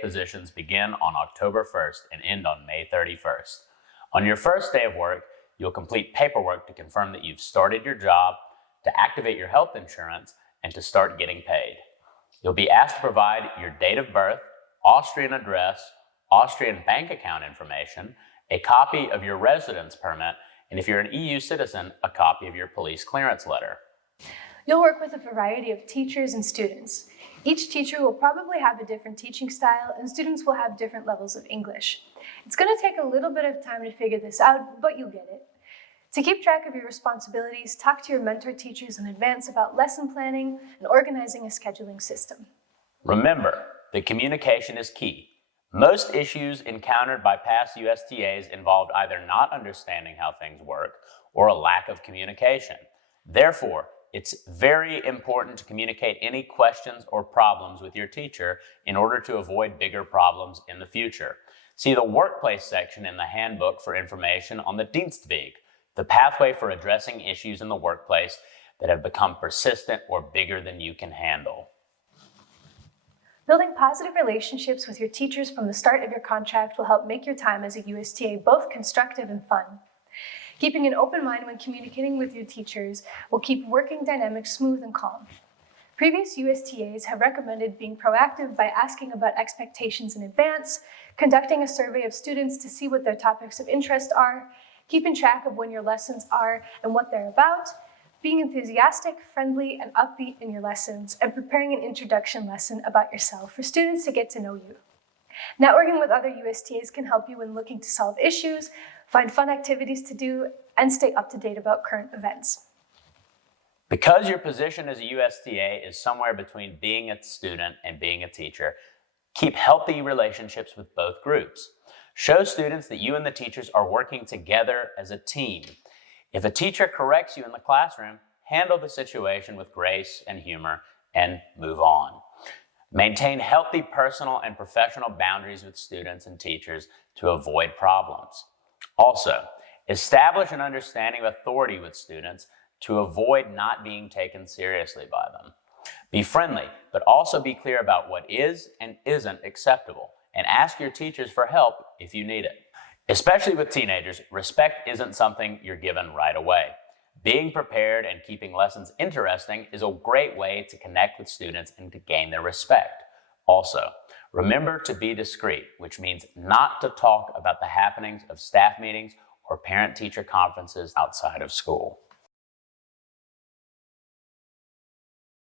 paid positions begin on October 1st and end on May 31st. On your first day of work, you'll complete paperwork to confirm that you've started your job, to activate your health insurance, and to start getting paid. You'll be asked to provide your date of birth, Austrian address, Austrian bank account information, a copy of your residence permit, and if you're an EU citizen, a copy of your police clearance letter. You'll work with a variety of teachers and students. Each teacher will probably have a different teaching style, and students will have different levels of English. It's going to take a little bit of time to figure this out, but you'll get it. To keep track of your responsibilities, talk to your mentor teachers in advance about lesson planning and organizing a scheduling system. Remember that communication is key. Most issues encountered by past USTAs involved either not understanding how things work or a lack of communication. Therefore, it's very important to communicate any questions or problems with your teacher in order to avoid bigger problems in the future. See the workplace section in the handbook for information on the Dienstweg, the pathway for addressing issues in the workplace that have become persistent or bigger than you can handle. Building positive relationships with your teachers from the start of your contract will help make your time as a USTA both constructive and fun. Keeping an open mind when communicating with your teachers will keep working dynamics smooth and calm. Previous USTAs have recommended being proactive by asking about expectations in advance, conducting a survey of students to see what their topics of interest are, keeping track of when your lessons are and what they're about, being enthusiastic, friendly, and upbeat in your lessons, and preparing an introduction lesson about yourself for students to get to know you. Networking with other USTAs can help you when looking to solve issues, find fun activities to do, and stay up to date about current events. Because your position as a USTA is somewhere between being a student and being a teacher, keep healthy relationships with both groups. Show students that you and the teachers are working together as a team. If a teacher corrects you in the classroom, handle the situation with grace and humor and move on. Maintain healthy personal and professional boundaries with students and teachers to avoid problems. Also, establish an understanding of authority with students to avoid not being taken seriously by them. Be friendly, but also be clear about what is and isn't acceptable, and ask your teachers for help if you need it. Especially with teenagers, respect isn't something you're given right away. Being prepared and keeping lessons interesting is a great way to connect with students and to gain their respect. Also, remember to be discreet, which means not to talk about the happenings of staff meetings or parent-teacher conferences outside of school.